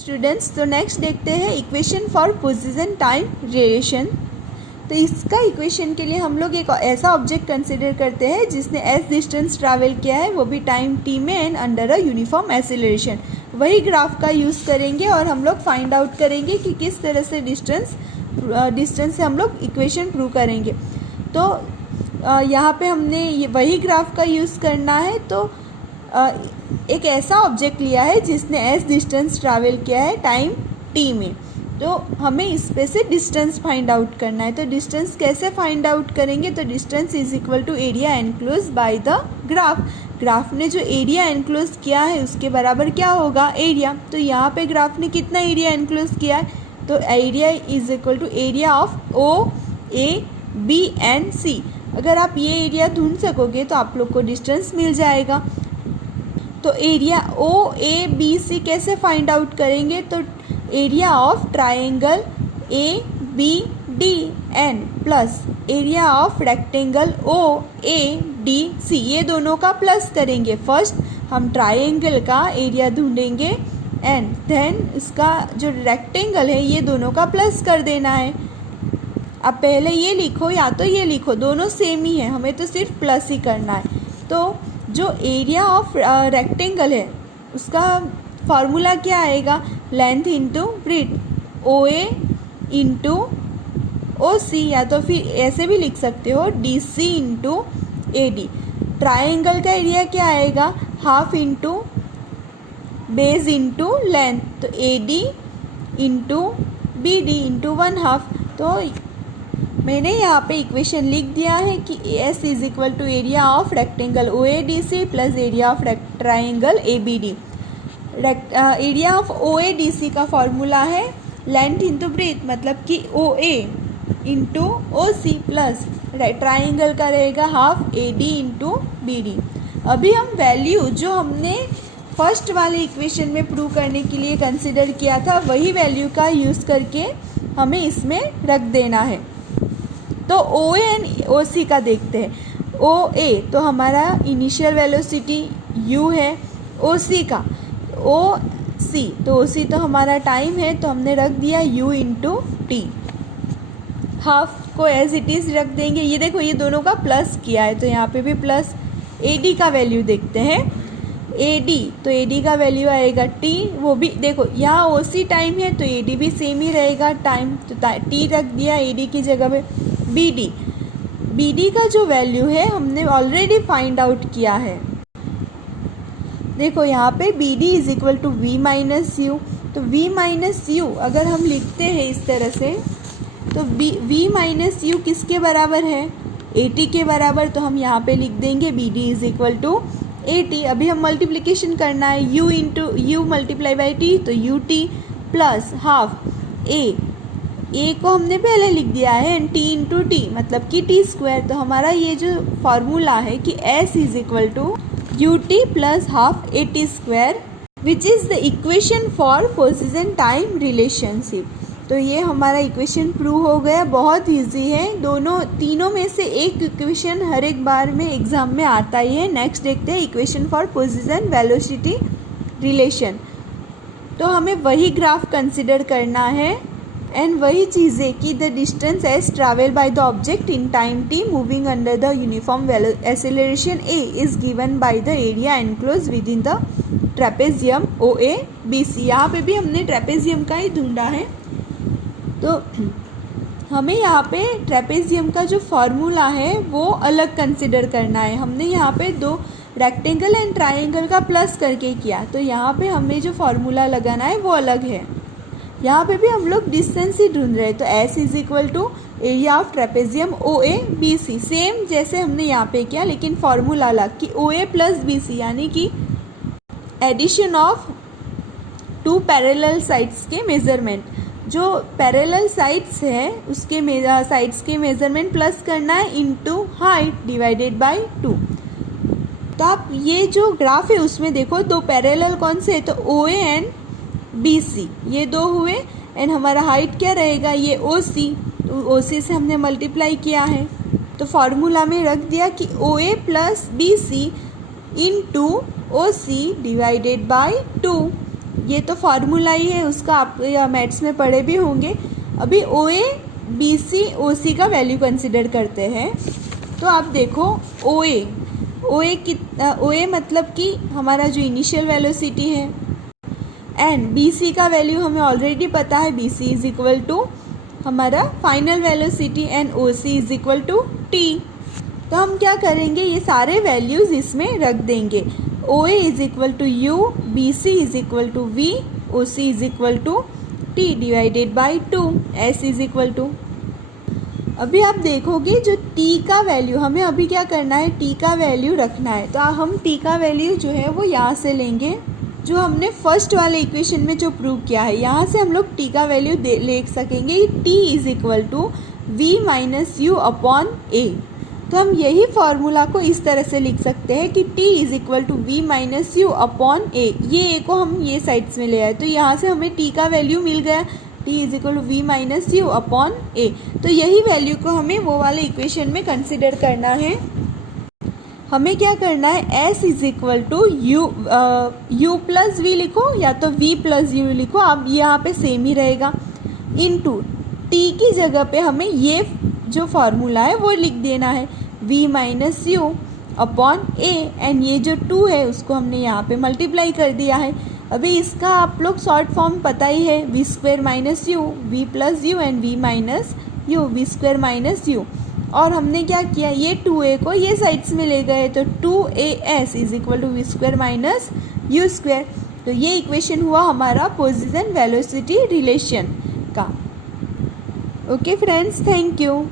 Students, तो next देखते हैं equation for position time relation. तो इसका इक्वेशन के लिए हम लोग एक ऐसा ऑब्जेक्ट कंसिडर करते हैं जिसने एस डिस्टेंस ट्रैवल किया है, वो भी टाइम टी में and under a uniform acceleration. वही ग्राफ का यूज़ करेंगे और हम लोग फाइंड आउट करेंगे कि किस तरह से डिस्टेंस से हम लोग इक्वेशन प्रूव करेंगे। तो यहाँ पे हमने वही ग्राफ का यूज़ करना है। तो एक ऐसा ऑब्जेक्ट लिया है जिसने एस डिस्टेंस ट्रैवल किया है टाइम टी में, तो हमें इस पे से डिस्टेंस फाइंड आउट करना है। तो डिस्टेंस कैसे फाइंड आउट करेंगे? तो distance is equal to area enclose by the graph ने जो एरिया एनक्लोज किया है उसके बराबर क्या होगा? एरिया। तो यहाँ पे ग्राफ ने कितना एरिया एनक्लोज किया है? तो area is equal to area of O A B and C. अगर आप ये एरिया ढूंढ सकोगे तो आप लोग को डिस्टेंस मिल जाएगा। तो एरिया ओ ए बी सी कैसे फाइंड आउट करेंगे? तो area of triangle A B D N plus area of rectangle O A D C, ये दोनों का प्लस करेंगे। फर्स्ट हम ट्राइंगल का एरिया ढूंढेंगे एंड देन इसका जो रेक्टेंगल है ये दोनों का प्लस कर देना है। अब पहले ये लिखो या तो ये लिखो, दोनों सेम ही है, हमें तो सिर्फ प्लस ही करना है। तो जो एरिया ऑफ रेक्टेंगल है उसका फार्मूला क्या आएगा? Length into breadth, O A into O C, या तो फिर ऐसे भी लिख सकते हो D C into A D. Triangle का एरिया क्या आएगा? Half into base into length, तो A D into B D into 1/2। तो मैंने यहाँ पे इक्वेशन लिख दिया है कि S is equal to area of rectangle O A D C plus area of triangle A B D. Area of O A D C का formula है लेंथ इंटू ब्रेथ, मतलब कि O A into O C plus triangle का रहेगा half A D into B D. अभी हम value जो हमने फर्स्ट वाले इक्वेशन में प्रूव करने के लिए कंसिडर किया था वही वैल्यू का यूज़ करके हमें इसमें रख देना है। तो ओ ए एंड ओ सी का देखते हैं। ओ ए तो हमारा इनिशियल वेलोसिटी u है, ओ सी का ओ सी, तो ओ सी तो हमारा टाइम है, तो हमने रख दिया u इंटू टी। हाफ को एज इट इज़ रख देंगे। ये देखो ये दोनों का प्लस किया है तो यहाँ पे भी प्लस। ए डी का वैल्यू देखते हैं। ए डी तो ए डी का वैल्यू आएगा टी, वो भी देखो यहाँ ओ सी टाइम है तो ए डी भी सेम ही रहेगा टाइम, तो टी रख दिया ए डी की जगह पे। बी डी का जो वैल्यू है हमने ऑलरेडी फाइंड आउट किया है। देखो यहाँ पे B D is equal to V minus U, तो वी माइनस यू अगर हम लिखते हैं इस तरह से तो वी माइनस यू किसके बराबर है? ए टी के बराबर। तो हम यहाँ पे लिख देंगे B D is equal to A T. अभी हम मल्टीप्लिकेशन करना है, U into U multiply by T, तो U T plus half A को हमने पहले लिख दिया है एंड टी इंटू टी मतलब कि टी स्क्वायर। तो हमारा ये जो फार्मूला है कि S is equal to U T plus half A T square which is the equation for position time relationship. तो ये हमारा इक्वेशन प्रूव हो गया। बहुत इजी है, तीनों में से एक इक्वेशन हर एक बार में एग्जाम में आता ही है। नेक्स्ट देखते हैं equation for position velocity relation. तो हमें वही ग्राफ कंसिडर करना है एंड वही चीज़ें कि the distance as travel by the object in time T moving under the uniform acceleration A is given by the area enclose within the trapezium O A B C. यहाँ पे भी हमने trapezium का ही ढूंढा है, तो हमें यहाँ पे ट्रेपेजियम का जो फॉर्मूला है वो अलग कंसिडर करना है। हमने यहाँ पे दो रेक्टेंगल एंड ट्राइंगल का प्लस करके किया, तो यहाँ पे हमें जो फॉर्मूला लगाना है वो अलग है। यहाँ पे भी हम लोग डिस्टेंस ही ढूंढ रहे हैं, तो S is equal to area of trapezium O A B C, same जैसे हमने यहाँ पे किया लेकिन फॉर्मूला अलग कि O A plus B C, यानी कि addition of two parallel sides के मेजरमेंट। जो पैरेलल साइड्स है उसके साइड्स के मेजरमेंट प्लस करना है इनटू हाइट डिवाइडेड बाय 2। तो आप ये जो ग्राफ है उसमें देखो दो पैरेलल कौन से है, तो ओ ए एंड बी सी ये दो हुए एंड हमारा हाइट क्या रहेगा? ये ओ सी, तो ओ सी से हमने मल्टीप्लाई किया है तो फार्मूला में रख दिया कि O A plus B C into O C divided by 2। ये तो फार्मूला ही है उसका, आप या मैथ्स में पढ़े भी होंगे। अभी OA BC OC का वैल्यू कंसिडर करते हैं। तो आप देखो OA मतलब कि हमारा जो इनिशियल वेलोसिटी है, एंड BC का वैल्यू हमें ऑलरेडी पता है, BC इज इक्वल टू हमारा final velocity and OC is equal to T। तो हम क्या करेंगे, ये सारे वैल्यूज़ इसमें रख देंगे। OA is equal to U, BC is equal to V, OC is equal to T divided by 2, S is equal to. अभी आप देखोगे जो T का वैल्यू, हमें अभी क्या करना है, T का वैल्यू रखना है। तो हम T का वैल्यू जो है वो यहाँ से लेंगे, जो हमने फर्स्ट वाले इक्वेशन में जो प्रूव किया है, यहाँ से हम लोग T का वैल्यू ले सकेंगे। T is equal to V minus U upon A। तो हम यही फार्मूला को इस तरह से लिख सकते हैं कि T is equal to V minus U upon A। ये A को हम ये साइड्स में ले आए, तो यहाँ से हमें T का वैल्यू मिल गया, T is equal to V minus U upon A। तो यही वैल्यू को हमें वो वाले इक्वेशन में कंसिडर करना है। हमें क्या करना है, S is equal to U plus V लिखो या तो V प्लस U लिखो, आप यहाँ पे सेम ही रहेगा, इनटू T की जगह पे हमें ये जो फार्मूला है वो लिख देना है, V minus U upon A, and ये जो 2 है उसको हमने यहाँ पे मल्टीप्लाई कर दिया है। अभी इसका आप लोग शॉर्ट फॉर्म पता ही है, V square minus you, V plus you and V minus you, V square minus you. और हमने क्या किया, ये 2A को ये साइड्स में ले गए, तो 2AS is equal to V square minus U square. तो ये इक्वेशन हुआ हमारा पोजीशन वेलोसिटी रिलेशन का। Okay friends, thank you.